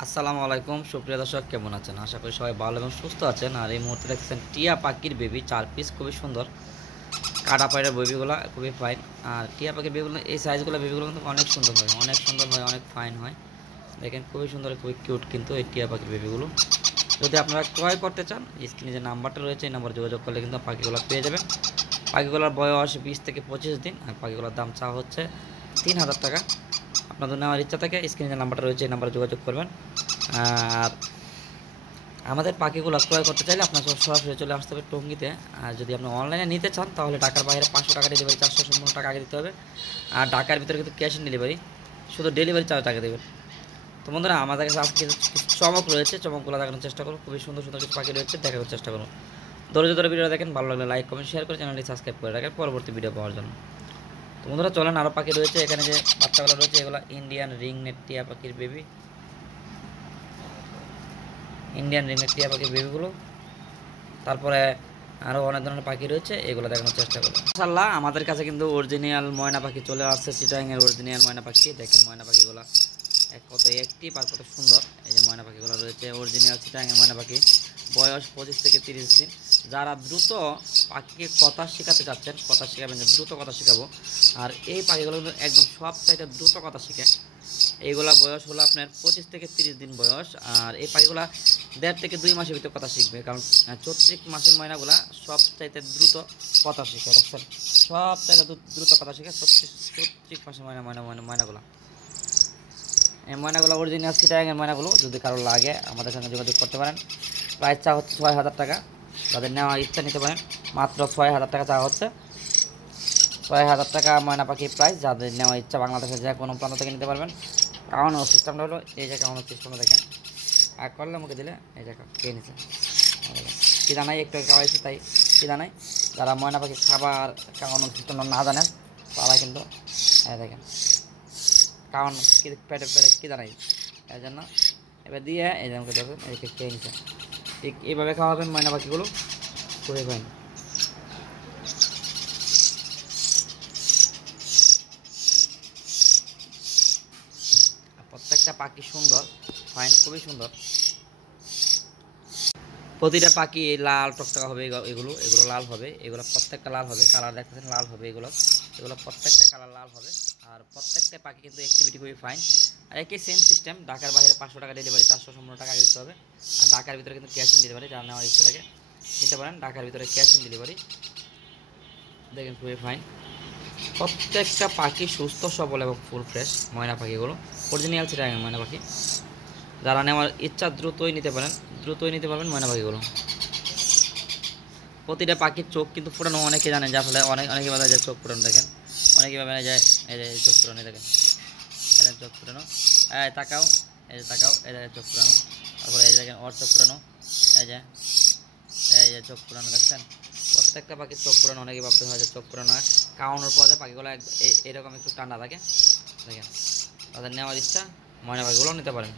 আসসালামু আলাইকুম সুপ্রিয় দর্শক, কেমন আছেন? আশা করি সবাই ভালো এবং সুস্থ আছেন। আর এই মুহূর্তে দেখছেন টিয়া পাখির বেবি 4 পিস, খুবই সুন্দর কাটা পায়রা বেবিগুলো, খুবই ফাইন। আর টিয়া পাখির বেবিগুলো এই সাইজগুলো বেবিগুলো কিন্তু অনেক সুন্দর হয়, অনেক সুন্দর হয়, অনেক ফাইন হয়। দেখেন খুবই সুন্দর, খুবই কিউট কিন্তু এই টিয়া পাখির বেবিগুলো। যদি আপনারা ক্রয় করতে চান, স্ক্রিনে যে নাম্বারটা রয়েছে এই নাম্বারে যোগাযোগ করলে কিন্তু পাখিগুলো পেয়ে যাবেন। পাখিগুলোর বয়স 20 থেকে 25 দিন। আর পাখিগুলোর দাম চাওয়া হচ্ছে 3000 টাকা। আপনাদের নেওয়ার ইচ্ছা থাকে স্ক্রিনে যে নাম্বারটা রয়েছে এই নাম্বারে যোগাযোগ করবেন। আর আমাদের পাখিগুলো ক্রয় করতে চাইলে আপনার সরাসরি চলে আসতে হবে টঙ্গীতে। আর যদি আপনি অনলাইনে নিতে চান তাহলে ঢাকার বাইরে 500 টাকা ডেলিভারি, 400 সম্পূর্ণ টাকা আগে দিতে হবে। আর ঢাকার ভিতরে কিন্তু ক্যাশ অন ডেলিভারি, শুধু ডেলিভারি চার্জ টাকা দেবেন। তো বন্ধুরা, আমাদের কাছে আজকে কিছু চমক রয়েছে, চমকগুলো দেখানোর চেষ্টা করুন। খুবই সুন্দর সুন্দর কিছু পাখি রয়েছে, দেখানোর চেষ্টা করুন। ধৈর্য ধরে ভিডিওটা দেখেন, ভালো লাগলে লাইক কমেন্ট শেয়ার করে চ্যানেলটি সাবস্ক্রাইব করে রাখেন পরবর্তী ভিডিও পাওয়ার জন্য। তো বন্ধুরা চলেন, আরও পাখি রয়েছে এখানে, যে বাচ্চাগুলো রয়েছে এগুলো ইন্ডিয়ান রিংনেট টিয়া পাখির বেবি, ইন্ডিয়ান রিংনেট টিয়া পাখির বেবিগুলো। তারপরে আরও অনেক ধরনের পাখি রয়েছে, এগুলো দেখানোর চেষ্টা করবো ইনশাআল্লাহ। আমাদের কাছে কিন্তু অরিজিনাল ময়না পাখি চলে আসছে, চিটাগাংয়ের অরিজিনাল ময়না পাখি। দেখেন ময়না পাখিগুলো কত অ্যাক্টিভ আর কত সুন্দর। এই যে ময়না পাখিগুলো রয়েছে অরিজিনাল চিটাগাংয়ের ময়না পাখি, বয়স 25 থেকে 30 দিন। যারা দ্রুত পাখিকে কথা শেখাতে চাচ্ছেন, কথা শেখাবেন, যে দ্রুত কথা শেখাবো, আর এই পাখিগুলো কিন্তু একদম সব চাইতে দ্রুত কথা শেখে। এইগুলা বয়স হলো আপনার 25 থেকে 30 দিন বয়স। আর এই পাখিগুলা 1.5 থেকে 2 মাসের ভিতরে কথা শিখবে, কারণ 34 মাসের ময়নাগুলা সব চাইতে দ্রুত কথা শিখে। দেখছেন সব চাইতে দ্রুত কথা শিখে 34 মাসের ময়নাগুলা। এই ময়নাগুলো অরিজিনাল চিটাগাংয়ের ময়নাগুলো। যদি কারো লাগে আমাদের সঙ্গে যোগাযোগ করতে পারেন। প্রাইস চা হচ্ছে 6000 টাকা। যাদের নেওয়ার ইচ্ছা নিতে পারেন, মাত্র 6000 টাকা চা হচ্ছে। 6000 টাকা ময়না পাখির প্রাইস। যাদের নেওয়ার ইচ্ছা বাংলাদেশের যে কোনো প্রান্ত থেকে নিতে পারবেন। খাওয়ানোর সিস্টেমটা হলো এই যে খাওয়ানোর সিস্টেমটা দেখেন, আর করলে মুখে দিলে এই যে খেয়ে নিচ্ছে। কী জানাই একটু খাওয়াইছে তাই কী জানাই। যারা ময়না পাখি খাবার খাওয়ানোর সিস্টেমটা না জানেন তারা কিন্তু দেখেন খাওয়ানো পেটে পেটে কী জানাই, এই জন্য এবার দিয়ে এই যে আমাকে দেখেন এদিকে খেয়ে নিচ্ছে। ঠিক এইভাবে খাওয়াবেন ময়না পাখিগুলো, খুবই ফাইন। প্রত্যেকটা পাখি সুন্দর, ফাইন, খুবই সুন্দর। প্রতিটা পাখি লাল টকটকা হবে, এগুলো এগুলো লাল হবে, এগুলো প্রত্যেকটা লাল হবে, কালার দেখতেছেন লাল হবে, এগুলো এগুলো প্রত্যেকটা কালার লাল হবে। আর প্রত্যেকটা পাখি কিন্তু অ্যাক্টিভিটি খুবই ফাইন। আর একই সেম সিস্টেম, ঢাকার বাইরে 500 টাকা ডেলিভারি, 400 সম্পূর্ণ টাকা দিতে হবে। আর ঢাকার ভিতরে কিন্তু ক্যাশ অন ডেলিভারি, যারা নেওয়ার ইচ্ছা থাকে নিতে পারেন। ঢাকার ভিতরে ক্যাশ অন ডেলিভারি। দেখেন খুবই ফাইন, প্রত্যেকটা পাখি সুস্থ সবল এবং ফুল ফ্রেশ ময়না পাখিগুলো, অরিজিনাল চিটাগাং ময়না পাখি। যারা নেওয়ার ইচ্ছা দ্রুতই নিতে পারেন, দ্রুতই নিতে পারবেন ময়না পাখিগুলো। প্রতিটা পাখির চোখ কিন্তু ফোটানো, অনেকে জানেন, যার ফলে অনেকে ভাবে যায় চোখ ফোটানো। দেখেন অনেকে ভাবে যায় এই যে চোখ ফোটানো, দেখেন এদের চোখ ফোটানো, এই তাকাও, এই যে তাকাও, এই দেখেন চোখ ফোটানো। তারপরে এই দেখেন ওর চোখ ফোটানো, এই যে চোখ ফোটানো। দেখছেন প্রত্যেকটা পাখির চোখ ফোটানো। অনেকে ভাবতে হয় যে চোখ ফোটানো হয়, খাওয়ানোর পরে পাখিগুলো এরকম একটু ঠান্ডা থাকে। দেখেন তাদের নেওয়ার ইচ্ছা ময়না পাখিগুলো নিতে পারেন।